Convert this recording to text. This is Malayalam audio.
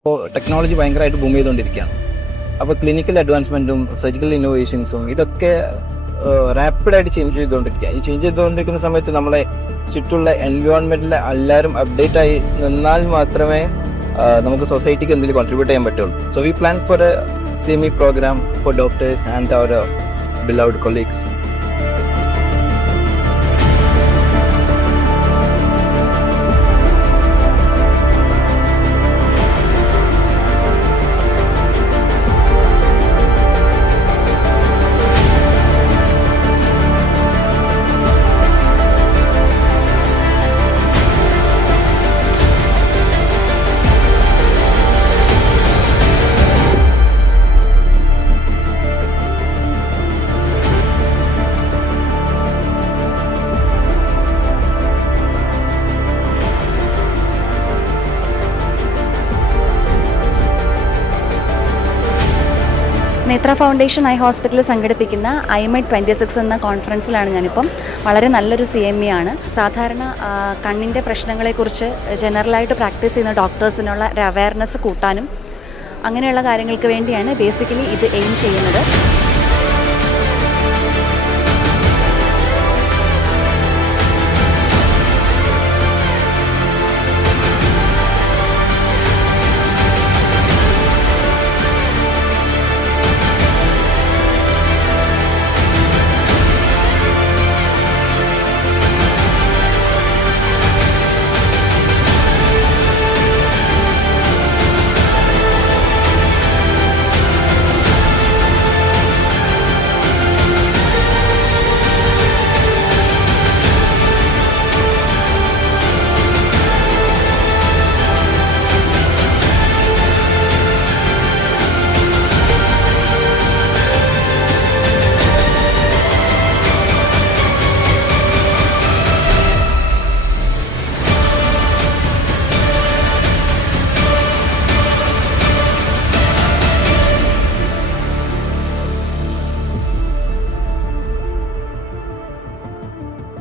ഇപ്പോൾ ടെക്നോളജി ഭയങ്കരമായിട്ട് ബൂം ചെയ്തുകൊണ്ടിരിക്കുകയാണ്. അപ്പോൾ ക്ലിനിക്കൽ അഡ്വാൻസ്മെൻറ്റും സർജിക്കൽ ഇന്നോവേഷൻസും ഇതൊക്കെ റാപ്പിഡായിട്ട് ചേഞ്ച് ചെയ്തുകൊണ്ടിരിക്കുക. ഈ ചേഞ്ച് ചെയ്തുകൊണ്ടിരിക്കുന്ന സമയത്ത് നമ്മളെ ചുറ്റുള്ള എൻവയോൺമെൻറ്റിൽ എല്ലാവരും അപ്ഡേറ്റ് ആയി നിന്നാൽ മാത്രമേ നമുക്ക് സൊസൈറ്റിക്ക് എന്തെങ്കിലും കോൺട്രിബ്യൂട്ട് ചെയ്യാൻ പറ്റുള്ളൂ. So we plan for A CME program for doctors and our beloved colleagues. നേത്ര ഫൗണ്ടേഷൻ ഐ ഹോസ്പിറ്റൽ സംഘടിപ്പിക്കുന്ന IMED 26 എന്ന കോൺഫറൻസിലാണ് ഞാനിപ്പം. വളരെ നല്ലൊരു CME ആണ്. സാധാരണ കണ്ണിൻ്റെ പ്രശ്നങ്ങളെക്കുറിച്ച് ജനറലായിട്ട് പ്രാക്ടീസ് ചെയ്യുന്ന ഡോക്ടേഴ്സിനുള്ള ഒരു അവയർനെസ് കൂട്ടാനും അങ്ങനെയുള്ള കാര്യങ്ങൾക്ക് വേണ്ടിയാണ് ബേസിക്കലി ഇത് എയിം ചെയ്യുന്നത്.